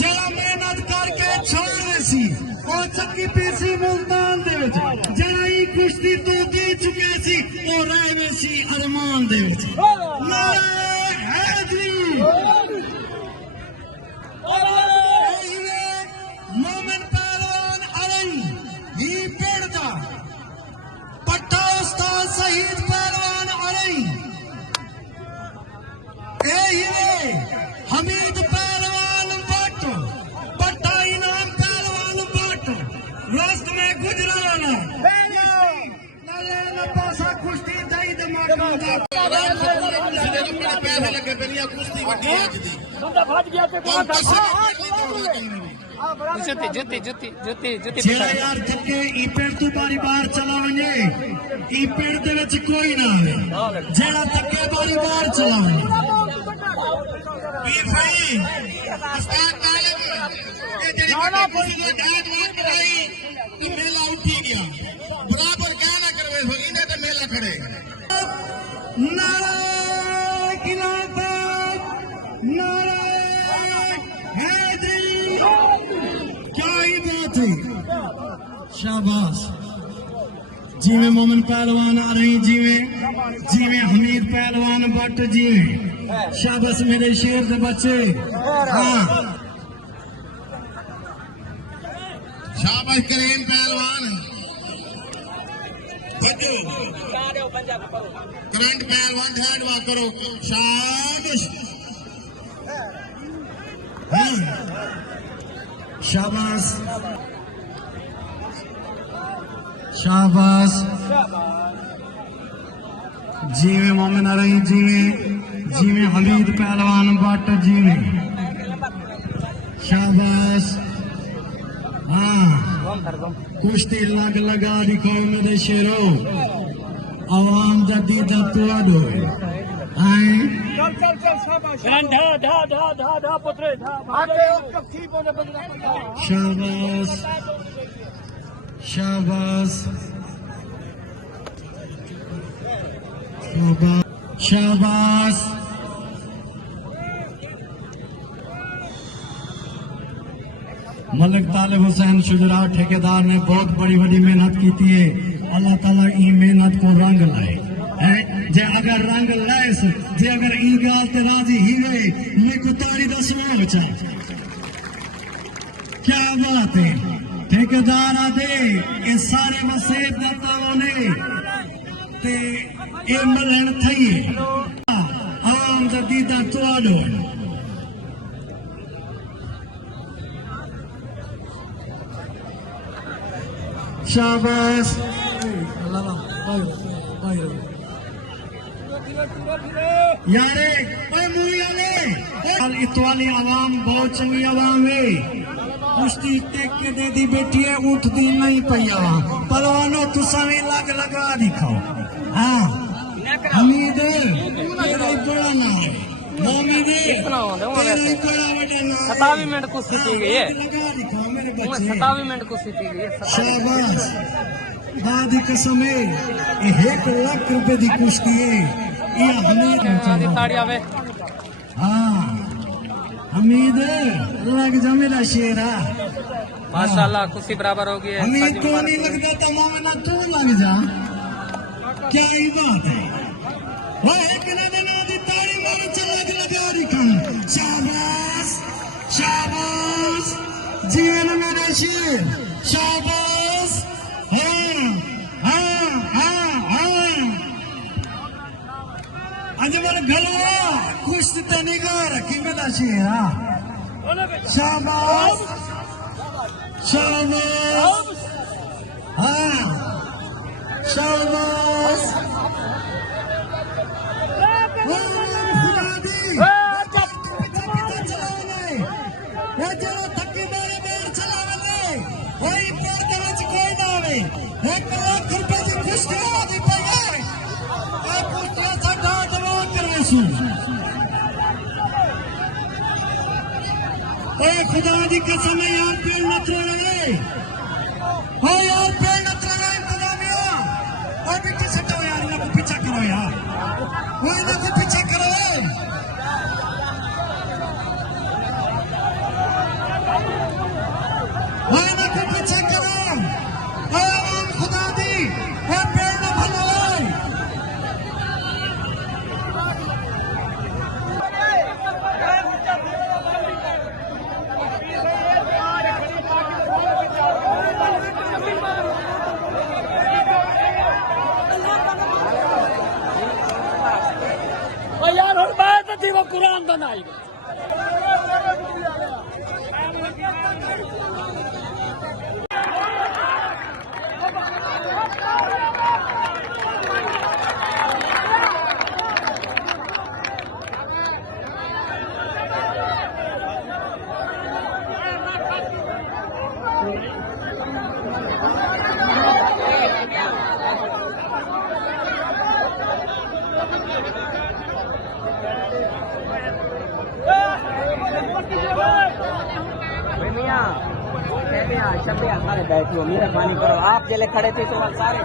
जरा मेहनत करके छोड़ सी और चक्की पीसी मुल्तान दे जरा ही कुश्ती तो दे चुके सी और रह सी अरमान दे नारे हैदरी मोमिन पहलवान अरई ही पेड़दा पट्टा उस्ताद शहीद पहलवान अरई हमीद पहलवान भट्ट पट्टा इनाम पहलवान भट्ट रास्त में गुजराना पासा कुश्ती दई दिमाग यार जबकि ई पेड़ तू बारी बार चला वने ई पेड़ दे विच कोई ना आवे जेड़ा तक्के बारी बार चला वने वीर भाई उस्ताद तालिब ये जेड़ी कुश्ती जो डांट वाट बनाई तो मेला उठी गया बराबर क्या ना करवे सो इने ते मेला खड़े नारा खिलाफत नारा हैदरी क्या ही बात है शाबाश जीवे मोमिन पहलवान आ रही जीवे हमीद पहलवान भट्ट जीवे शाबाश मेरे शेर के बच्चे हाँ शाबाश करीम पहलवान भट्टो करंट पहलवान ढांडवा करो शाबाश शाबाश शाबाश जीवे मोमिन आ रही जीवे हमीद पहलवान भट्ट जीवे शाबाश हाँ कुश्ती लग लगा दिखाओ मेरे शेरो आवाम जदी दो शाबाश शाबाश शाबाश मलिक तालिब हुसैन शुजरा ठेकेदार ने बहुत बड़ी मेहनत की थी अल्लाह ताला ई मेहनत को रंग लाए जे अगर रंग लाए जे अगर ई गाल ते राजी ही गए मैं कुतारी दसवा बचा क्या बात है ठेकेदार आदे ये सारे वसेत दाताओं ने ते ए मिलन थई आवाम जदीदा तुआडो शाबाश यारे इतवाली आवाम बहुत चंगी आवाम है कुश्ती टेक के दे दी बेटी है उठती नहीं पई आवाम पलवानो तुसा भी लग लगा दिखाओ हाँ हमीद तेरा ही बड़ा नाम है मोमिन तेरा ही बड़ा बड़ा नाम 27 मिनट कुश्ती की गई है लगा दिखाओ मेरे बच्चे 27 मिनट कुश्ती की गई है शाबाश दादी कसम है ये 1 लाख रुपए दी कुश्ती है ये हमीद ताड़ी आवे हाँ हमीद लग जा मेरा शेरा माशाल्लाह कुश्ती बराबर हो गई है हमीद को नहीं लगता तो मोमिना तू लग जा क्या ही बात है वो एक ना देना दी ताड़ी मारो चल लग लगा दिखा शाबाश शाबाश जीवन मेरा शेर शाबाश आज मेरे गलवा खुश तो निगाह रखी मेरा शेरा शाबाश शाबाश हाँ शाबाश थकी मेरे मेर चलावे वही पेड़ के विच कोई ना आवे 1 लाख रुपए की कुश्ती आदि पई है ए कुश्ती साडा दवा करे सु ए खुदा दी कसम है यार पेड़ न तोड़े हो यार पेड़ न तोड़े इंतजामिया और बिट्टी सटो यार इनको पीछा करो यार वो इनको पीछा करो कुरान दा नाई शबिया हमारे बैठो मेहरबानी करो आप जले खड़े थे तो सारे